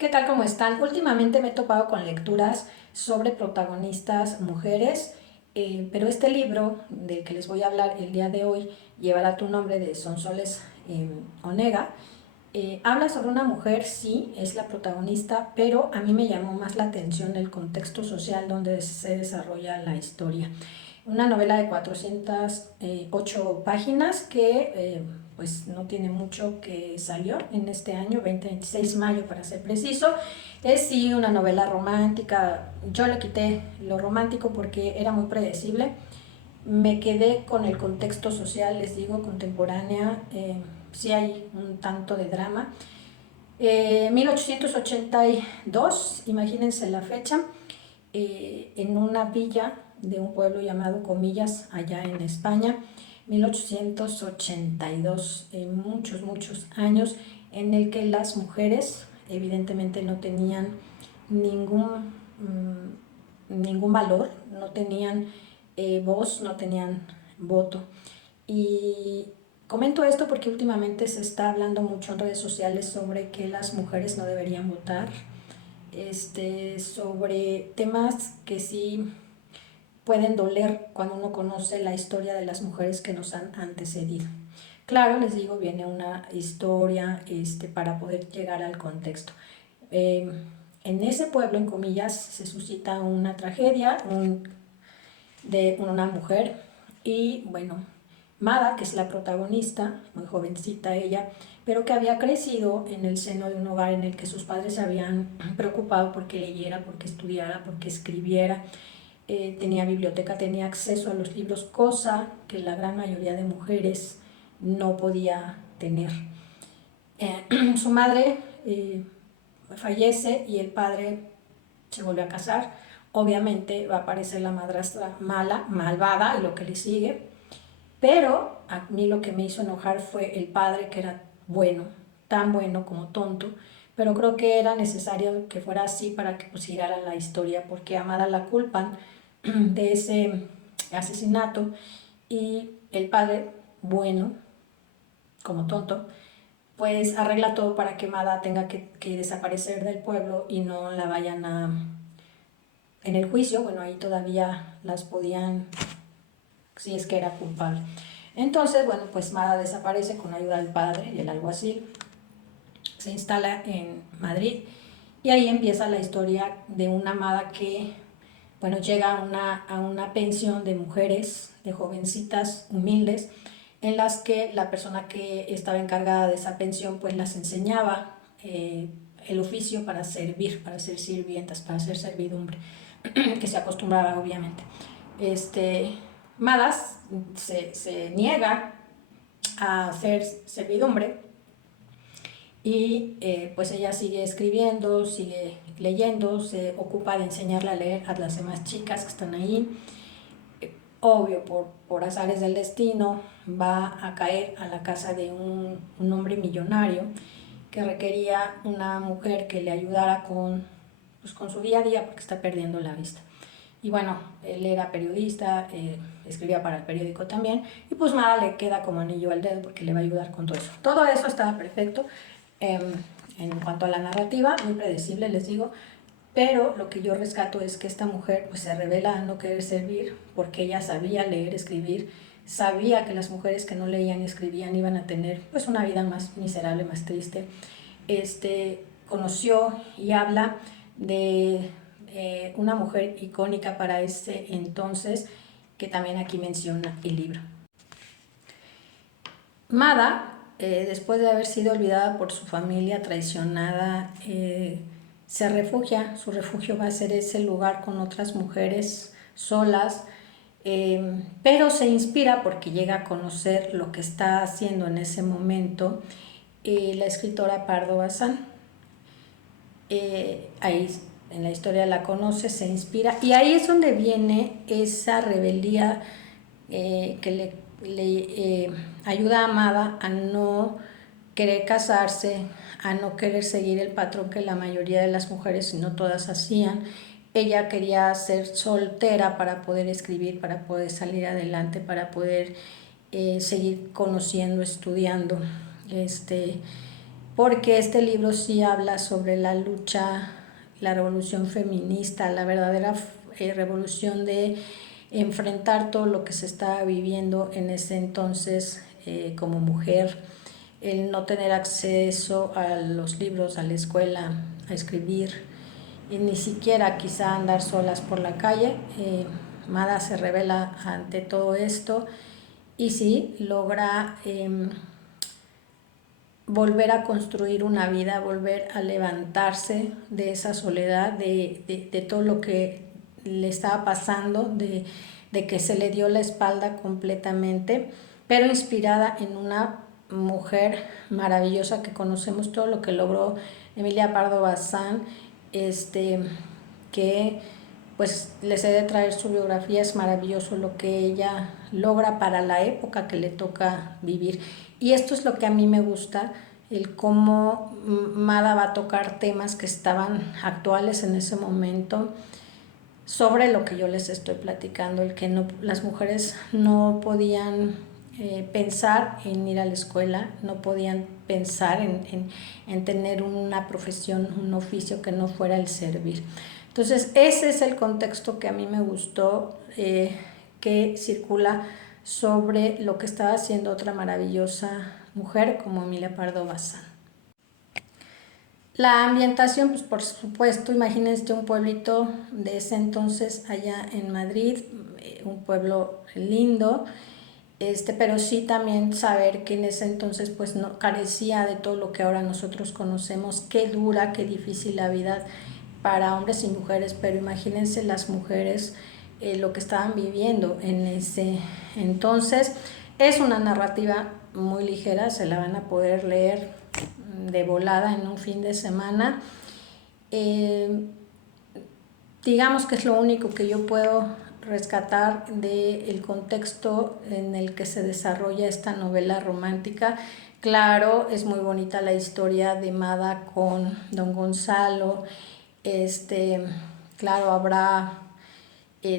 ¿Qué tal? ¿Cómo están? Últimamente me he topado con lecturas sobre protagonistas mujeres, pero este libro del que les voy a hablar el día de hoy, Llevará tu nombre, de Sonsoles Onega, habla sobre una mujer, sí, es la protagonista, pero a mí me llamó más la atención el contexto social donde se desarrolla la historia. Una novela de 408 páginas que pues no tiene mucho, que salió en este año, 26 de mayo para ser preciso. Es sí una novela romántica. Yo le quité lo romántico porque era muy predecible. Me quedé con el contexto social, les digo, contemporánea. Sí hay un tanto de drama. 1882, imagínense la fecha, en una villa de un pueblo llamado Comillas, allá en España. 1882, muchos años en el que las mujeres evidentemente no tenían ningún, ningún valor, no tenían voz, no tenían voto. Y comento esto porque últimamente se está hablando mucho en redes sociales sobre que las mujeres no deberían votar, sobre temas que sí pueden doler cuando uno conoce la historia de las mujeres que nos han antecedido. Claro, les digo, viene una historia para poder llegar al contexto. En ese pueblo, en comillas, se suscita una tragedia de una mujer y bueno, Mada, que es la protagonista, muy jovencita ella, pero que había crecido en el seno de un hogar en el que sus padres se habían preocupado porque leyera, porque estudiara, porque escribiera. Tenía biblioteca, tenía acceso a los libros, cosa que la gran mayoría de mujeres no podía tener. Su madre fallece y el padre se volvió a casar. Obviamente va a aparecer la madrastra mala, malvada y lo que le sigue, pero a mí lo que me hizo enojar fue el padre, que era bueno, tan bueno como tonto, pero creo que era necesario que fuera así para que pues girara la historia, porque a Amada la culpan de ese asesinato y el padre, bueno, como tonto, pues arregla todo para que Amada tenga que desaparecer del pueblo y no la vayan a... En el juicio, bueno, ahí todavía las podían, si es que era culpable. Entonces, bueno, pues Mada desaparece con ayuda del padre y el alguacil, se instala en Madrid y ahí empieza la historia de una Mada que, bueno, llega a una pensión de mujeres, de jovencitas humildes, en las que la persona que estaba encargada de esa pensión pues las enseñaba el oficio para servir, para ser sirvientas, para hacer servidumbre, que se acostumbraba obviamente. Madas se niega a hacer servidumbre y pues ella sigue escribiendo, sigue leyendo, se ocupa de enseñarle a leer a las demás chicas que están ahí. Obvio, por azares del destino, va a caer a la casa de un hombre millonario que requería una mujer que le ayudara pues, con su día a día porque está perdiendo la vista. Y bueno, él era periodista, escribía para el periódico también, y pues nada, le queda como anillo al dedo porque le va a ayudar con todo eso. Todo eso estaba perfecto. En cuanto a la narrativa, muy predecible, les digo, pero lo que yo rescato es que esta mujer pues se revela a no querer servir porque ella sabía leer, escribir, sabía que las mujeres que no leían y escribían iban a tener pues una vida más miserable, más triste. Conoció y habla de una mujer icónica para ese entonces, que también aquí menciona el libro. Mada, después de haber sido olvidada por su familia, traicionada, se refugia. Su refugio va a ser ese lugar con otras mujeres solas, pero se inspira porque llega a conocer lo que está haciendo en ese momento la escritora Pardo Bazán. Ahí en la historia la conoce, se inspira, y ahí es donde viene esa rebeldía que le ayuda a Amada a no querer casarse, a no querer seguir el patrón que la mayoría de las mujeres, si no todas, hacían. Ella quería ser soltera para poder escribir, para poder salir adelante, para poder seguir conociendo, estudiando. porque este libro sí habla sobre la lucha, la revolución feminista, la verdadera revolución de enfrentar todo lo que se estaba viviendo en ese entonces como mujer, el no tener acceso a los libros, a la escuela, a escribir, y ni siquiera quizá andar solas por la calle. Mada se revela ante todo esto y sí logra volver a construir una vida, volver a levantarse de esa soledad, de todo lo que le estaba pasando, de que se le dio la espalda completamente, pero inspirada en una mujer maravillosa que conocemos todo lo que logró Emilia Pardo Bazán, que pues les he de traer su biografía. Es maravilloso lo que ella logra para la época que le toca vivir. Y esto es lo que a mí me gusta, el cómo Mada va a tocar temas que estaban actuales en ese momento, sobre lo que yo les estoy platicando, el que no, las mujeres no podían pensar en ir a la escuela, no podían pensar en tener una profesión, un oficio que no fuera el servir. Entonces ese es el contexto que a mí me gustó, que circula sobre lo que estaba haciendo otra maravillosa mujer como Emilia Pardo Bazán. La ambientación, pues por supuesto, imagínense un pueblito de ese entonces allá en Madrid, un pueblo lindo, pero sí también saber que en ese entonces pues no carecía de todo lo que ahora nosotros conocemos. Qué dura, qué difícil la vida para hombres y mujeres, pero imagínense las mujeres lo que estaban viviendo en ese entonces. Es una narrativa muy ligera, se la van a poder leer de volada en un fin de semana. Digamos que es lo único que yo puedo rescatar del contexto en el que se desarrolla esta novela romántica. Claro, es muy bonita la historia de Mada con Don Gonzalo. Claro, habrá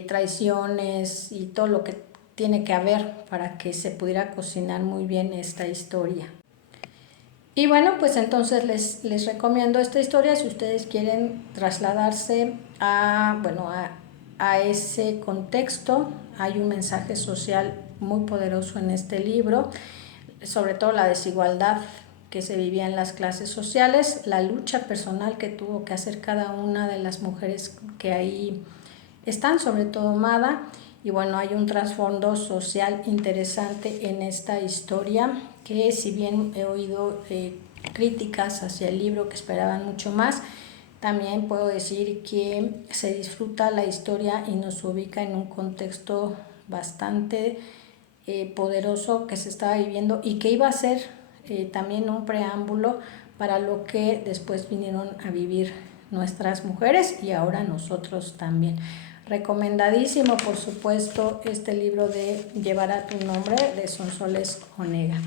traiciones y todo lo que tiene que haber para que se pudiera cocinar muy bien esta historia. Y bueno, pues entonces les recomiendo esta historia si ustedes quieren trasladarse a ese contexto. Hay un mensaje social muy poderoso en este libro, sobre todo la desigualdad que se vivía en las clases sociales, la lucha personal que tuvo que hacer cada una de las mujeres que ahí están, sobre todo Mada. Y bueno, hay un trasfondo social interesante en esta historia, que si bien he oído críticas hacia el libro que esperaban mucho más, también puedo decir que se disfruta la historia y nos ubica en un contexto bastante poderoso que se estaba viviendo y que iba a ser también un preámbulo para lo que después vinieron a vivir nuestras mujeres y ahora nosotros también. Recomendadísimo, por supuesto, este libro de Llevará tu nombre, de Sonsoles Onega.